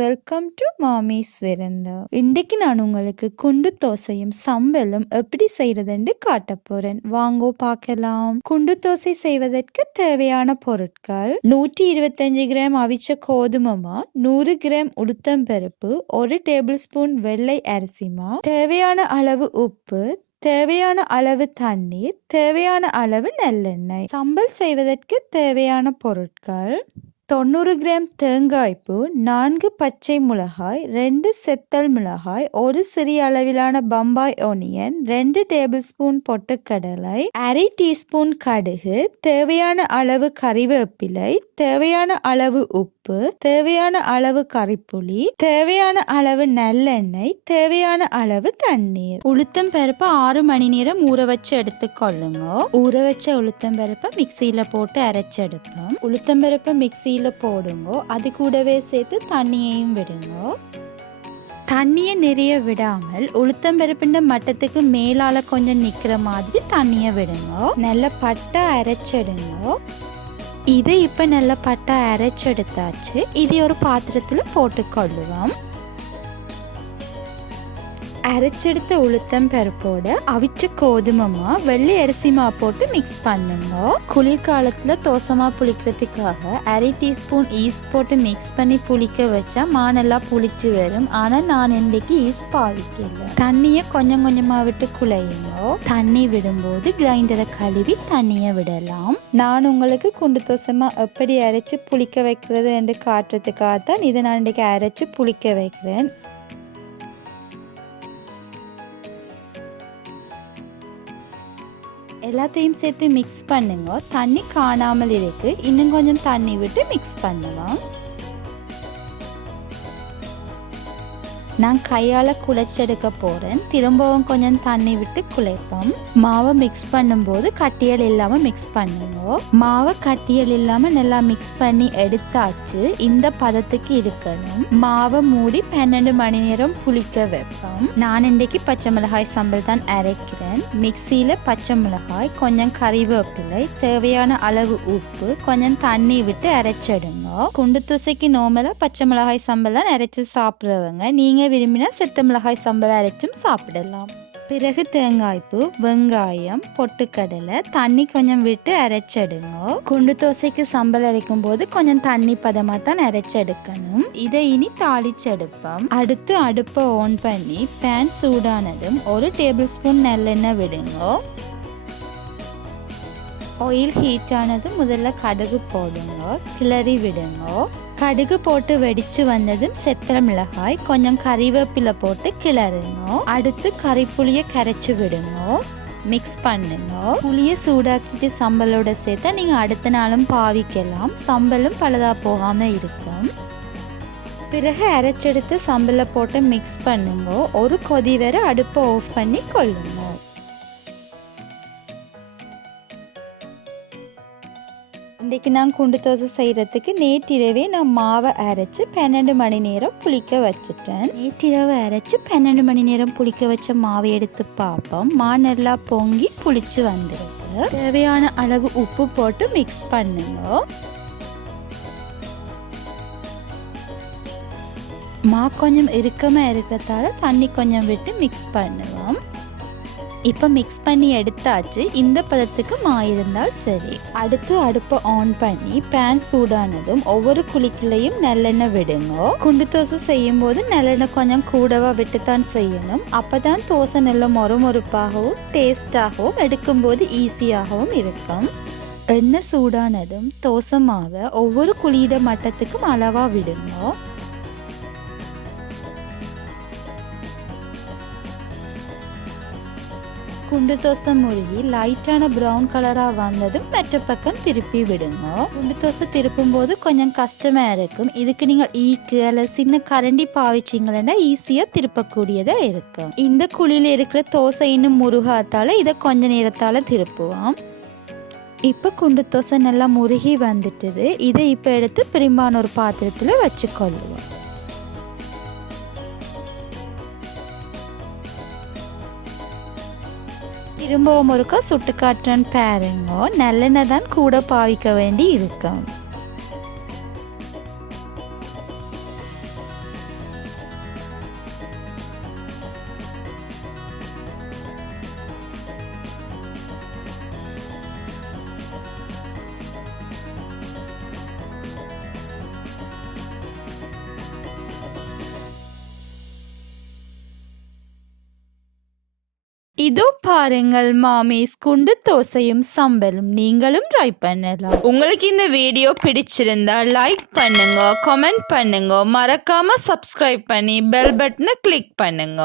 Welcome to மாமிஸ் விருந்து. இன்னைக்கு நான் உங்களுக்கு குண்டு தோசையும் சம்பலும் எப்படி செய்யறதுன்னு காட்ட போறேன். வாங்கோ பார்க்கலாம். குண்டு தோசை செய்வதற்கு தேவையான பொருட்கள்: 125 கிராம் அவிச்ச கோதுமை மா, 100 கிராம் உளுத்தம்பருப்பு, 1 டேபிள் ஸ்பூன் வெள்ளை அரிசி மா, தேவையான அளவு உப்பு, தேவையான அளவு தண்ணீர், தேவையான அளவு நல்லெண்ணெய். சம்பல் செய்வதற்கு தேவையான பொருட்கள்: 90 கிராம் தேங்காய்ப்பூ, 4 பச்சை மிளகாய், 2 செத்தல் மிளகாய், 1 சிறிய அளவிலான பம்பாய் ஒனியன், 2 டேபிள் ஸ்பூன் பொட்டுக்கடலை, அரை டீஸ்பூன் கடுகு, தேவையான அளவு கறிவேப்பிலை, தேவையான அளவு உப்பு, தேவையான அளவு கறிப்புளி, தேவையான அளவு நல்லெண்ணெய், தேவையான அளவு தண்ணீர். உளுத்தம் பருப்பு 6 மணி நேரம் ஊற வச்சு எடுத்துக்கொள்ளுங்க. ஊற வச்ச உளுத்தம் பருப்பை மிக்சியில போட்டு அரைச்செடுப்போம். உளுத்தம் பருப்பை மிக்சியில போடுங்க. அது கூடவே சேர்த்து தண்ணியையும் விடுங்க. தண்ணியை நிறைய விடாமல் உளுத்தம்பருப்பின் மட்டத்துக்கு மேலால கொஞ்சம் நிக்கிற மாதிரி தண்ணியை விடுங்க. நல்ல பட்டை அரைச்செடுங்க. இது இப்ப நல்ல பட்டை அரைச்செடுத்தாச்சு. இது ஒரு பாத்திரத்துல போட்டுக்கொள்ளுவோம். அரைச்செடுத்த உளுத்தம் பருப்போட அவிச்ச கோதுமை மா, வெள்ளை அரிசி மா போட்டு மிக்ஸ் பண்ணுங்க. குளிர்காலத்துல தோசை புளிக்கிறதுக்காக அரை டீஸ்பூன் ஈஸ்ட் போட்டு மிக்ஸ் பண்ணி புளிக்க வச்சா நல்லா புளிச்சு வரும். ஆனா நான் இன்னைக்கு ஈஸ்ட் பாவிக்கல. தண்ணிய கொஞ்சம் கொஞ்சமா விட்டு குழையுங்க. தண்ணி விடும்போது கிரைண்டரை கழுவி தண்ணிய விடலாம். நான் உங்களுக்கு குண்டு தோசைமா எப்படி அரைச்சு புளிக்க வைக்கிறது என்று காட்டுறதுக்காகத்தான் இதை நான் இன்னைக்கு அரைச்சு புளிக்க வைக்கிறேன். எல்லாத்தையும் சேர்த்து மிக்ஸ் பண்ணுங்க. தண்ணி காணாமல் இருக்கு. இன்னும் கொஞ்சம் தண்ணி விட்டு மிக்ஸ் பண்ணுவோம். நான் கையால குழைச்செடுக்க போறேன். திரும்பவும் கொஞ்சம் தண்ணி விட்டு குழைப்போம். மாவை மிக்ஸ் பண்ணும்போது கட்டியல் இல்லாம மிக்ஸ் பண்ணுங்க. மாவை கட்டியல் இல்லாம நல்லா மிக்ஸ் பண்ணி எடுத்தாச்சு. இந்த பதத்துக்கு இருக்கணும். மாவை மூடி 12 மணி நேரம் புளிக்க வைப்போம். நான் இன்றைக்கு பச்சை மிளகாய் சம்பல் தான் அரைக்கிறேன். மிக்சியில பச்சை மிளகாய், கொஞ்சம் கறிவேப்பிலை, தேவையான அளவு உப்பு, கொஞ்சம் தண்ணி விட்டு அரைச்சிடுங்க. குண்டு தோசைக்கு நார்மலா பச்சை மிளகாய் சம்பல் தான் அரைச்சு சாப்பிடுறவங்க. நீங்க விரும்பினா செத்த மிளகாய் சம்பல் அரைச்சும் சாப்பிடலாம். பிறகு தேங்காய்ப்பூ, வெங்காயம், பொட்டுக்கடலை, தண்ணி கொஞ்சம் விட்டு அரைச்செடுங்க. குண்டு தோசைக்கு சம்பல் அரைக்கும் போது கொஞ்சம் தண்ணி பதமா தான் அரைச்செடுக்கணும். இதை இனி தாளிச்செடுப்போம். அடுத்து அடுப்பை ஆன் பண்ணி பேன் சூடானதும் 1 டேபிள் ஸ்பூன் நல்லெண்ணெய் விடுங்க. ஆயில் ஹீட் ஆனது முதல்ல கடுகு போடுங்க. கிளறி விடுங்க. கடுகு போட்டு வெடிச்சு வந்ததும் செத்தல மிளகாய், கொஞ்சம் கறிவேப்பிலை போட்டு கிளறுங்க. அடுத்து கறிப்புளிய கரைச்சு விடுங்க. மிக்ஸ் பண்ணுங்க. புளிய சூடாக்கிட்டு சம்பலோட சேர்த்தா நீங்க அடுத்த நாளும் பாவிக்கலாம். சம்பலும் பழுதா போகாம இருக்கும். பிறகு அரைச்செடுத்து சம்பல போட்டு மிக்ஸ் பண்ணுங்க. ஒரு கொதி வரை அடுப்பை ஆஃப் பண்ணி கொள்ளுங்க. இன்றைக்கு நான் குண்டு தோசை செய்கிறதுக்கு நேற்றிரவே நான் மாவை அரைச்சி 12 மணி நேரம் புளிக்க வச்சுட்டேன். நேற்றிரவு அரைச்சி 12 மணி நேரம் புளிக்க வச்ச மாவை எடுத்து பார்ப்போம். நல்லா பொங்கி புளிச்சு வந்துருக்கு. தேவையான அளவு உப்பு போட்டு மிக்ஸ் பண்ணுங்க. மா கொஞ்சம் இறுக்கமா இருக்கிறதால தண்ணி கொஞ்சம் விட்டு மிக்ஸ் பண்ணுவோம். இப்போ மிக்ஸ் பண்ணி எடுத்தாச்சு. இந்த பதத்துக்கு மா இருந்தால் சரி. அடுத்து அடுப்பை ஆன் பண்ணி பேன் சூடானதும் ஒவ்வொரு குழிக்குள்ளையும் நல்லெண்ணெய் விடுங்க. குண்டு தோசை செய்யும் போது நல்லெண்ணெய் கொஞ்சம் கூடவா விட்டுத்தான் செய்யணும். அப்பதான் தோசை நல்ல மொறுமொறுப்பாகவும் டேஸ்டாகவும் எடுக்கும் போது ஈஸியாகவும் இருக்கும். எண்ணெய் சூடானதும் தோசை மாவை ஒவ்வொரு குழியிட மட்டத்துக்கும் அளவா விடுங்க. குண்டு தோசை முழுகி லைட்டான ப்ரௌன் கலரா வந்ததும் மற்ற பக்கம் திருப்பி விடுங்க. குண்டு தோசை திருப்பும் போது கொஞ்சம் கஷ்டமா இருக்கும். இதுக்கு நீங்க ஈக்கு அல்ல சின்ன கரண்டி பாவிச்சிங்கன்னா ஈஸியா திருப்பக்கூடியதா இருக்கும். இந்த குழியில இருக்கிற தோசை இன்னும் முருகாத்தால இதை கொஞ்ச நேரத்தால திருப்புவோம். இப்ப குண்டு தோசை நல்லா முருகி வந்துட்டுது. இதை இப்ப எடுத்து பிரிம்பான ஒரு பாத்திரத்துல வச்சுக்கொள்ளுவோம். திரும்பவும் ஒருக்கா சுட்டு காட்டுறேன்னு பாருங்க. நல்லெண்ணெய் தான் கூட பாவிக்க வேண்டி இருக்கும். இதோ பாருங்கள் மாமீஸ், குண்டு தோசையும் சம்பலும். நீங்களும் ட்ரை பண்ணலாம். உங்களுக்கு இந்த வீடியோ பிடிச்சிருந்தா லைக் பண்ணுங்க, கமெண்ட் பண்ணுங்க, மறக்காம சப்ஸ்கிரைப் பண்ணி பெல் பட்டனை கிளிக் பண்ணுங்க.